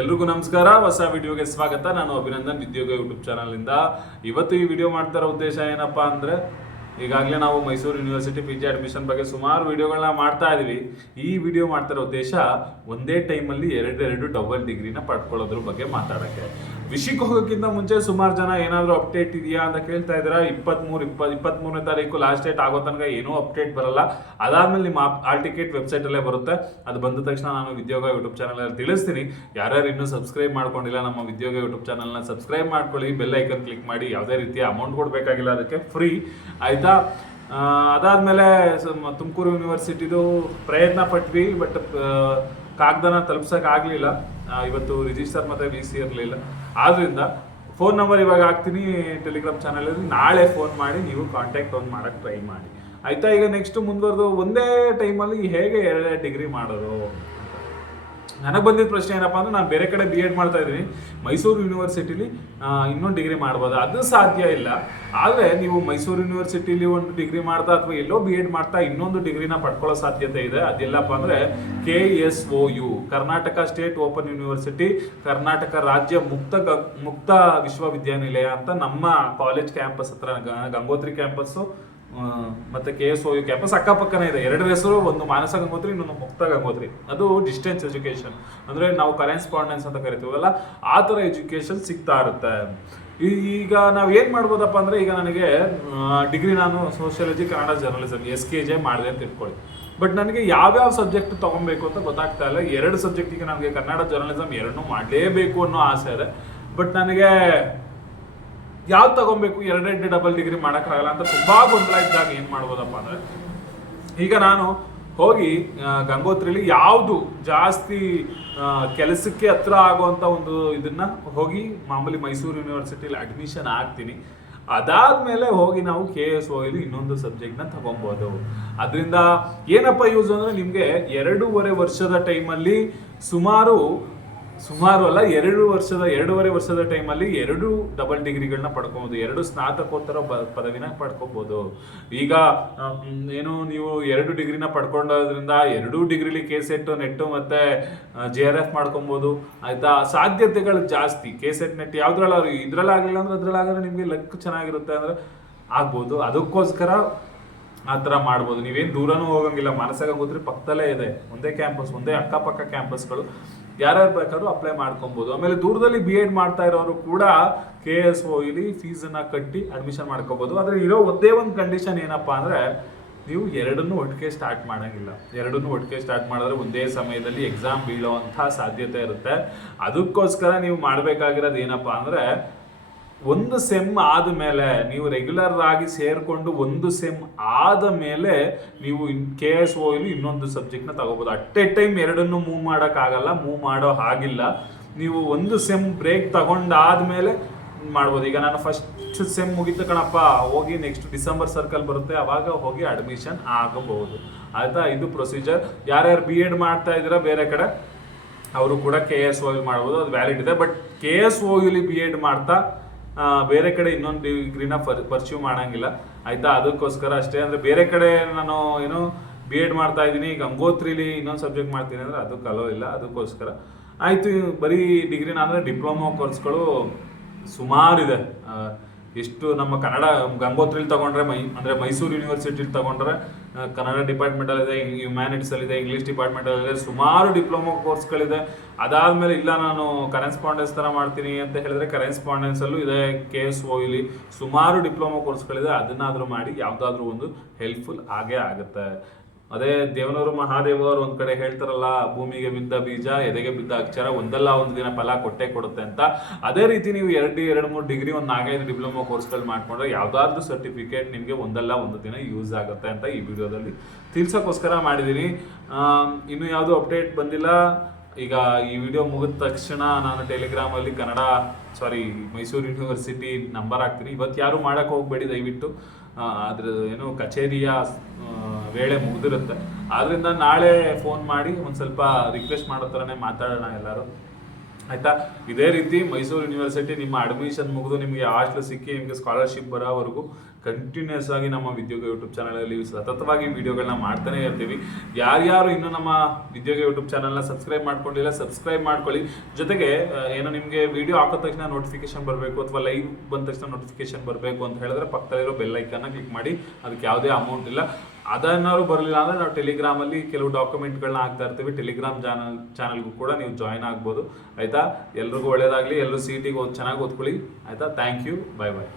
ಎಲ್ರಿಗೂ ನಮಸ್ಕಾರ. ಹೊಸ ವಿಡಿಯೋಗೆ ಸ್ವಾಗತ. ನಾನು ಅಭಿನಂದನ್ ಉದ್ಯೋಗ ಯೂಟ್ಯೂಬ್ ಚಾನಲಿಂದ ಇವತ್ತು ಈ ವಿಡಿಯೋ ಮಾಡ್ತಾ ಉದ್ದೇಶ ಏನಪ್ಪಾ ಅಂದ್ರೆ, ಈಗಾಗಲೇ ನಾವು Mysuru university P G admission ಬಗ್ಗೆ ಸುಮಾರು ವಿಡಿಯೋಗಳನ್ನ ಮಾಡ್ತಾ ಇದೀವಿ. ಈ ವಿಡಿಯೋ ಮಾಡ್ತಾ ಉದ್ದೇಶ, ಒಂದೇ ಟೈಮಲ್ಲಿ ಎರಡು ಎರಡು ಡಬಲ್ ಡಿಗ್ರಿನ ಪಡ್ಕೊಳ್ಳೋದ್ರ ಬಗ್ಗೆ ಮಾತಾಡಕ್ಕೆ. ವಿಷಯಕ್ಕೆ ಹೋಗೋಕ್ಕಿಂತ ಮುಂಚೆ ಸುಮಾರು ಜನ ಏನಾದರೂ ಅಪ್ಡೇಟ್ ಇದೆಯಾ ಅಂತ ಕೇಳ್ತಾ ಇದ್ದೀರಾ? ಇಪ್ಪತ್ಮೂರು ಇಪ್ಪ ಇಪ್ಪತ್ಮೂರನೇ ತಾರೀಕು ಲಾಸ್ಟ್ ಡೇಟ್ ಆಗೋ ತನಕ ಏನೂ ಅಪ್ಡೇಟ್ ಬರಲ್ಲ. ಅದಾದಮೇಲೆ ನಿಮ್ಮ ಆಲ್ ಟಿಕೆಟ್ ವೆಬ್ಸೈಟಲ್ಲೇ ಬರುತ್ತೆ. ಅದು ಬಂದ ತಕ್ಷಣ ನಾನು ವಿದ್ಯೋಗ ಯೂಟ್ಯೂಬ್ ಚಾನಲಲ್ಲಿ ತಿಳಿಸ್ತೀನಿ. ಯಾರ್ಯಾರು ಇನ್ನೂ ಸಬ್ಸ್ಕ್ರೈಬ್ ಮಾಡ್ಕೊಂಡಿಲ್ಲ, ನಮ್ಮ ವಿದ್ಯೋಗ ಯೂಟ್ಯೂಬ್ ಚಾನಲ್ನ ಸಬ್ಸ್ಕ್ರೈಬ್ ಮಾಡ್ಕೊಳ್ಳಿ. ಬೆಲ್ ಐಕನ್ ಕ್ಲಿಕ್ ಮಾಡಿ. ಯಾವುದೇ ರೀತಿಯ ಅಮೌಂಟ್ ಕೊಡಬೇಕಾಗಿಲ್ಲ ಅದಕ್ಕೆ ಫ್ರೀ ಆಯಿತಾ? ಅದಾದಮೇಲೆ ತುಮಕೂರು ಯೂನಿವರ್ಸಿಟಿದು ಪ್ರಯತ್ನ ಪಟ್ವಿ ಬಟ್ ಕಾಗ್ದನ ತಲುಪ್ಸಕ್ ಆಗಲಿಲ್ಲ. ಇವತ್ತು ರಿಜಿಸ್ಟರ್ ಮತ್ತು ವಿ ಸಿ ಇರಲಿಲ್ಲ. ಆದ್ದರಿಂದ ಫೋನ್ ನಂಬರ್ ಇವಾಗ ಹಾಕ್ತೀನಿ ಟೆಲಿಗ್ರಾಮ್ ಚಾನಲಲ್ಲಿ ನಾಳೆ ಫೋನ್ ಮಾಡಿ, ನೀವು ಕಾಂಟ್ಯಾಕ್ಟ್ ಒಂದು ಮಾಡೋಕ್ಕೆ ಟ್ರೈ ಮಾಡಿ. ಆಯಿತಾ? ಈಗ ನೆಕ್ಸ್ಟ್ ಮುಂದುವರೆದು ಒಂದೇ ಟೈಮಲ್ಲಿ ಹೇಗೆ ಎರಡೆರಡು ಡಿಗ್ರಿ ಮಾಡೋದು? ನನಗೆ ಬಂದಿದ್ದ ಪ್ರಶ್ನೆ ಏನಪ್ಪ ಅಂದ್ರೆ ನಾನು ಬೇರೆ ಕಡೆ ಬಿ ಎಡ್ ಮಾಡ್ತಾ ಇದ್ದೀನಿ. ಮೈಸೂರು ಯೂನಿವರ್ಸಿಟಿಲಿ ಇನ್ನೊಂದು ಡಿಗ್ರಿ ಮಾಡ್ಬೋದು. ಅದು ಸಾಧ್ಯ ಇಲ್ಲ. ಆದರೆ ನೀವು ಮೈಸೂರು ಯೂನಿವರ್ಸಿಟಿಲಿ ಒಂದು ಡಿಗ್ರಿ ಮಾಡ್ತಾ ಅಥವಾ ಎಲ್ಲೋ ಬಿ ಎಡ್ ಮಾಡ್ತಾ ಇನ್ನೊಂದು ಡಿಗ್ರಿನ ಪಡ್ಕೊಳ್ಳೋ ಸಾಧ್ಯತೆ ಇದೆ. ಅದೆಲ್ಲಪ್ಪ ಅಂದರೆ K S O U Karnataka state open university Karnataka ರಾಜ್ಯ ಮುಕ್ತ ಮುಕ್ತ ವಿಶ್ವವಿದ್ಯಾನಿಲಯ ಅಂತ ನಮ್ಮ ಕಾಲೇಜ್ ಕ್ಯಾಂಪಸ್ ಹತ್ರ ಗಂಗೋತ್ರಿ ಕ್ಯಾಂಪಸ್ಸು ಮತ್ತೆ ಕೆ ಎಸ್ ಯು ಕ್ಯಾಂಪಸ್ ಅಕ್ಕಪಕ್ಕನೇ ಇದೆ. ಎರಡರ ಹೆಸರು ಒಂದು ಮಾನಸ ಗಂಗೋತ್ರಿ, ಇನ್ನೊಂದು ಮುಕ್ತ ಗಂಗೋತ್ರಿ. ಅದು ಡಿಸ್ಟೆನ್ಸ್ ಎಜುಕೇಶನ್ ಅಂದ್ರೆ ನಾವು ಕರೆಸ್ಪಾಂಡೆನ್ಸ್ ಅಂತ ಕರಿತೀವಲ್ಲ, ಆ ಥರ ಎಜುಕೇಶನ್ ಸಿಗ್ತಾ ಇರುತ್ತೆ. ಈಗ ನಾವು ಏನು ಮಾಡ್ಬೋದಪ್ಪ ಅಂದ್ರೆ, ಈಗ ನನಗೆ ಡಿಗ್ರಿ ನಾನು sociology Kannada journalism S K J ಮಾಡಿದೆ ಅಂತ ಇಟ್ಕೊಳ್ಳಿ ಬಟ್ ನನಗೆ ಯಾವ್ಯಾವ ಸಬ್ಜೆಕ್ಟ್ ತಗೊಬೇಕು ಅಂತ ಗೊತ್ತಾಗ್ತಾ ಇಲ್ಲ. ಎರಡು ಸಬ್ಜೆಕ್ಟಿಗೆ ನನಗೆ ಕನ್ನಡ ಜರ್ನಲಿಸಮ್ ಎರಡನ್ನೂ ಮಾಡಲೇಬೇಕು ಅನ್ನೋ ಆಸೆ ಇದೆ. ಬಟ್ ನನಗೆ ಯಾವ್ದು ತಗೊಬೇಕು? ಎರಡೆರಡು ಡಬಲ್ ಡಿಗ್ರಿ ಮಾಡೋಕ್ಕಾಗಲ್ಲ ಅಂತ ತುಂಬಾ ಗೊಂದಲ ಇದ್ದಾಗ ಏನು ಮಾಡ್ಬೋದಪ್ಪ ಅಂದ್ರೆ, ಈಗ ನಾನು ಹೋಗಿ ಗಂಗೋತ್ರಿಲಿ ಯಾವುದು ಜಾಸ್ತಿ ಕೆಲಸಕ್ಕೆ ಹತ್ರ ಆಗುವಂತ ಒಂದು ಇದನ್ನ ಹೋಗಿ ಮಾಮೂಲಿ ಮೈಸೂರು ಯೂನಿವರ್ಸಿಟಿಲಿ ಅಡ್ಮಿಷನ್ ಆಗ್ತೀನಿ. ಅದಾದ್ಮೇಲೆ ಹೋಗಿ ನಾವು ಕೆ ಎಸ್ ಇಲ್ಲಿ ಇನ್ನೊಂದು ಸಬ್ಜೆಕ್ಟ್ನ ತಗೊಬೋದು. ಅದರಿಂದ ಏನಪ್ಪ ಯೂಸ್ ಅಂದ್ರೆ ನಿಮಗೆ ಎರಡೂವರೆ ವರ್ಷದ ಟೈಮಲ್ಲಿ ಸುಮಾರು ಸುಮಾರು ಅಲ್ಲ, ಎರಡು ವರ್ಷದ, ಎರಡೂವರೆ ವರ್ಷದ ಟೈಮಲ್ಲಿ ಎರಡು ಡಬಲ್ ಡಿಗ್ರಿಗಳನ್ನ ಪಡ್ಕೊಬೋದು, ಎರಡು ಸ್ನಾತಕೋತ್ತರ ಪದವಿನ ಪಡ್ಕೊಬೋದು. ಈಗ ಏನು ನೀವು ಎರಡು ಡಿಗ್ರಿನ ಪಡ್ಕೊಂಡೋದ್ರಿಂದ ಎರಡೂ ಡಿಗ್ರಿಲಿ ಕೆ ಸೆಟ್ ನೆಟ್ಟು ಮತ್ತೆ ಜೆ ಆರ್ ಎಫ್ ಮಾಡ್ಕೊಬೋದು, ಆಯಿತಾ? ಸಾಧ್ಯತೆಗಳು ಜಾಸ್ತಿ. ಕೆ ಸೆಟ್ ನೆಟ್ ಯಾವ್ದ್ರಲ್ಲಾದ್ರು ಇದ್ರಲ್ಲಿ ಆಗಲಿಲ್ಲ ಅಂದ್ರೆ ಅದ್ರಲ್ಲಾದ್ರೆ ನಿಮಗೆ ಲಕ್ ಚೆನ್ನಾಗಿರುತ್ತೆ ಅಂದರೆ ಆಗ್ಬೋದು. ಅದಕ್ಕೋಸ್ಕರ ಆ ಥರ ಮಾಡ್ಬೋದು. ನೀವೇನು ದೂರನೂ ಹೋಗಂಗಿಲ್ಲ. ಮನಸ್ಸಾಗ ಕೂತ್ರೆ ಪಕ್ಕದಲ್ಲೇ ಇದೆ. ಒಂದೇ ಕ್ಯಾಂಪಸ್ ಒಂದೇ ಅಕ್ಕಪಕ್ಕ ಕ್ಯಾಂಪಸ್ಗಳು ಯಾರ್ಯಾರು ಬೇಕಾದ್ರೂ ಅಪ್ಲೈ ಮಾಡ್ಕೊಬೋದು. ಆಮೇಲೆ ದೂರದಲ್ಲಿ ಬಿ ಎಡ್ ಮಾಡ್ತಾ ಇರೋರು ಕೂಡ ಕೆ ಎಸ್ ಓ ಇಲ್ಲಿ ಫೀಸನ್ನ ಕಟ್ಟಿ ಅಡ್ಮಿಷನ್ ಮಾಡ್ಕೋಬೋದು. ಆದರೆ ಇರೋ ಒಂದೇ ಒಂದು ಕಂಡೀಷನ್ ಏನಪ್ಪಾ ಅಂದ್ರೆ ನೀವು ಎರಡನ್ನೂ ಒಟ್ಟಿಗೆ ಸ್ಟಾರ್ಟ್ ಮಾಡಂಗಿಲ್ಲ. ಎರಡನ್ನೂ ಒಟ್ಟಿಗೆ ಸ್ಟಾರ್ಟ್ ಮಾಡಿದ್ರೆ ಒಂದೇ ಸಮಯದಲ್ಲಿ ಎಕ್ಸಾಮ್ ಬೀಳೋವಂಥ ಸಾಧ್ಯತೆ ಇರುತ್ತೆ. ಅದಕ್ಕೋಸ್ಕರ ನೀವು ಮಾಡಬೇಕಾಗಿರೋದು ಏನಪ್ಪ ಅಂದ್ರೆ ಒಂದು ಸೆಮ್ ಆದ ಮೇಲೆ ನೀವು ರೆಗ್ಯುಲರ್ ಆಗಿ ಸೇರ್ಕೊಂಡು ಒಂದು ಸೆಮ್ ಆದ ಮೇಲೆ ನೀವು ಕೆ ಎಸ್ ಓ ಇಲ್ಲಿ ಇನ್ನೊಂದು ಸಬ್ಜೆಕ್ಟ್ನ ತಗೋಬೋದು. ಅಟ್ ಎ ಟೈಮ್ ಎರಡನ್ನು ಮೂವ್ ಮಾಡೋಕ್ಕಾಗಲ್ಲ ಮೂವ್ ಮಾಡೋ ಹಾಗಿಲ್ಲ. ನೀವು ಒಂದು ಸೆಮ್ ಬ್ರೇಕ್ ತಗೊಂಡಾದ್ಮೇಲೆ ಮಾಡ್ಬೋದು. ಈಗ ನಾನು ಫಸ್ಟ್ ಸೆಮ್ ಮುಗಿತು ಕಣಪ್ಪ, ಹೋಗಿ ನೆಕ್ಸ್ಟ್ ಡಿಸೆಂಬರ್ ಸರ್ಕಲ್ ಬರುತ್ತೆ, ಅವಾಗ ಹೋಗಿ ಅಡ್ಮಿಷನ್ ಆಗಬಹುದು. ಆಯ್ತಾ? ಇದು ಪ್ರೊಸೀಜರ್ ಯಾರ್ಯಾರು ಬಿ ಎಡ್ ಮಾಡ್ತಾ ಇದ್ದೀರಾ ಬೇರೆ ಕಡೆ? ಅವರು ಕೂಡ ಕೆ ಎಸ್ ಒ ಮಾಡ್ಬೋದು. ಅದು ವ್ಯಾಲಿಡ್ ಇದೆ. But K S O B Ed ಮಾಡ್ತಾ ಬೇರೆ ಕಡೆ ಇನ್ನೊಂದು ಡಿಗ್ರಿನ ಪರ್ ಪರ್ಸ್ಯೂ ಮಾಡಂಗಿಲ್ಲ. ಆಯ್ತಾ? ಅದಕ್ಕೋಸ್ಕರ ಅಷ್ಟೇ. ಅಂದ್ರೆ ಬೇರೆ ಕಡೆ ನಾನು ಏನು ಬಿ ಎಡ್ ಮಾಡ್ತಾ ಇದ್ದೀನಿ ಗಂಗೋತ್ರಿಲಿ ಇನ್ನೊಂದು ಸಬ್ಜೆಕ್ಟ್ ಮಾಡ್ತೀನಿ ಅಂದ್ರೆ ಅದಕ್ಕೆ ಅಲೋ ಇಲ್ಲ ಅದಕ್ಕೋಸ್ಕರ. ಆಯ್ತು ಬರೀ ಡಿಗ್ರಿನ ಅಂದ್ರೆ ಡಿಪ್ಲೊಮಾ ಕೋರ್ಸ್ಗಳು ಆ, ಎಷ್ಟು ನಮ್ಮ ಕನ್ನಡ ಗಂಗೋತ್ರಿಲಿ ತಗೊಂಡ್ರೆ ಮೈ, ಅಂದರೆ ಮೈಸೂರು ಯೂನಿವರ್ಸಿಟಿಲಿ ತಗೊಂಡ್ರೆ ಕನ್ನಡ ಡಿಪಾರ್ಟ್ಮೆಂಟಲ್ಲಿದೆ ಹ್ಯುಮ್ಯಾನಿಟೀಸಲ್ಲಿದೆ, ಇಂಗ್ಲೀಷ್ ಡಿಪಾರ್ಟ್ಮೆಂಟಲ್ಲಿದೆ, ಸುಮಾರು ಡಿಪ್ಲೊಮಾ ಕೋರ್ಸ್ಗಳಿದೆ. ಅದಾದಮೇಲೆ ಇಲ್ಲ, ನಾನು ಕರೆಸ್ಪಾಂಡೆನ್ಸ್ ಥರ ಮಾಡ್ತೀನಿ ಅಂತ ಹೇಳಿದ್ರೆ ಕರೆಸ್ಪಾಂಡೆನ್ಸಲ್ಲೂ ಇದೆ ಕೆ ಎಸ್ ಓ ಇಲ್ಲಿ. ಸುಮಾರು ಡಿಪ್ಲೊಮಾ ಕೋರ್ಸ್ಗಳಿದೆ, ಅದನ್ನಾದರೂ ಮಾಡಿ ಯಾವುದಾದ್ರೂ ಒಂದು ಹೆಲ್ಪ್ಫುಲ್ ಆಗೇ ಆಗುತ್ತೆ. ಅದೇ ದೇವನೂರು ಮಹಾದೇವರು ಒಂದ್ ಕಡೆ ಹೇಳ್ತಾರಲ್ಲ, ಭೂಮಿಗೆ ಬಿದ್ದ ಬೀಜ, ಎದೆಗೆ ಬಿದ್ದ ಅಕ್ಷರ, ಒಂದಲ್ಲ ಒಂದು ದಿನ ಫಲ ಕೊಟ್ಟೆ ಕೊಡುತ್ತೆ ಅಂತ. ಅದೇ ರೀತಿ ನೀವು ಎರಡು ಎರಡು, ಮೂರು ಡಿಗ್ರಿ ಒಂದು ನಾಲ್ಕೈದು ಡಿಪ್ಲೊಮಾ ಕೋರ್ಸ್ಗಳು ಮಾಡ್ಕೊಂಡ್ರೆ ಯಾವ್ದಾದ್ರು ಸರ್ಟಿಫಿಕೇಟ್ ನಿಮಗೆ ಒಂದಲ್ಲ ಒಂದು ದಿನ ಯೂಸ್ ಆಗುತ್ತೆ ಅಂತ ಈ ವಿಡಿಯೋದಲ್ಲಿ ತಿಳ್ಸೋಕ್ಕೋಸ್ಕರ ಮಾಡಿದ್ದೀನಿ. ಇನ್ನೂ ಯಾವುದೂ ಅಪ್ಡೇಟ್ ಬಂದಿಲ್ಲ, ಈಗ ಈ ವಿಡಿಯೋ ಮುಗಿದ ತಕ್ಷಣ ನಾನು ಟೆಲಿಗ್ರಾಮಲ್ಲಿ Kannada, sorry, Mysuru university number ಹಾಕ್ತೀನಿ. ಇವತ್ತು ಯಾರು ಮಾಡೋಕ್ಕೆ ಹೋಗಬೇಡಿ ದಯವಿಟ್ಟು. ಅದ್ರ ಏನು ಕಚೇರಿಯ ವೇಳೆ ಮುಗಿದಿರುತ್ತೆ. ಆದ್ರಿಂದ ನಾಳೆ ಫೋನ್ ಮಾಡಿ ಒಂದು ಸ್ವಲ್ಪ ರಿಕ್ವೆಸ್ಟ್ ಮಾಡೋ ಥರನೇ ಮಾತಾಡೋಣ ಎಲ್ಲರೂ. ಆಯ್ತಾ? ಇದೇ ರೀತಿ ಮೈಸೂರು ಯೂನಿವರ್ಸಿಟಿ ನಿಮ್ಮ ಅಡ್ಮಿಷನ್ ಮುಗಿದು ನಿಮಗೆ ಹಾಸ್ಟೆಲ್ ಸಿಕ್ಕಿ ನಿಮಗೆ ಸ್ಕಾಲರ್ಶಿಪ್ ಬರೋವರೆಗೂ ಕಂಟಿನ್ಯೂಸ್ ಆಗಿ ನಮ್ಮ ವಿದ್ಯೋಗ ಯೂಟ್ಯೂಬ್ ಚಾನಲಲ್ಲಿ ಸತತವಾಗಿ ವಿಡಿಯೋಗಳನ್ನ ಮಾಡ್ತಾನೆ ಇರ್ತೀವಿ. ಯಾರ್ಯಾರು ಇನ್ನೂ ನಮ್ಮ ವಿದ್ಯೋಗ ಯೂಟ್ಯೂಬ್ ಚಾನಲ್ನ ಸಬ್ಸ್ಕ್ರೈಬ್ ಮಾಡ್ಕೊಂಡಿಲ್ಲ ಸಬ್ಸ್ಕ್ರೈಬ್ ಮಾಡ್ಕೊಳ್ಳಿ. ಜೊತೆಗೆ ಏನೋ ನಿಮಗೆ ವಿಡಿಯೋ ಹಾಕೋ ತಕ್ಷಣ ನೋಟಿಫಿಕೇಶನ್ ಬರಬೇಕು ಅಥವಾ ಲೈವ್ ಬಂದ ತಕ್ಷಣ ನೋಟಿಫಿಕೇಶನ್ ಬರಬೇಕು ಅಂತ ಹೇಳಿದ್ರೆ ಪಕ್ಕದಲ್ಲಿರೋ ಬೆಲ್ ಐಕನ್ನ ಕ್ಲಿಕ್ ಮಾಡಿ. ಅದಕ್ಕೆ ಯಾವುದೇ ಅಮೌಂಟ್ ಇಲ್ಲ. ಅದನ್ನಾದ್ರು ಬರಲಿಲ್ಲ ಅಂದರೆ ನಾವು ಟೆಲಿಗ್ರಾಮಲ್ಲಿ ಕೆಲವು ಡಾಕ್ಯುಮೆಂಟ್ಗಳನ್ನ ಹಾಕ್ತಾ ಇರ್ತೀವಿ. ಟೆಲಿಗ್ರಾಮ್ ಚಾನಲ್ ಚಾನಲ್ಗೂ ಕೂಡ ನೀವು ಜಾಯ್ನ್ ಆಗ್ಬೋದು. ಆಯಿತಾ? ಎಲ್ರಿಗೂ ಒಳ್ಳೇದಾಗಲಿ. ಎಲ್ಲರೂ ಸಿ ಟಿಗೆ ಓದ್ ಚೆನ್ನಾಗಿ ಓದ್ಕೊಳ್ಳಿ. ಆಯಿತಾ? Thank you bye bye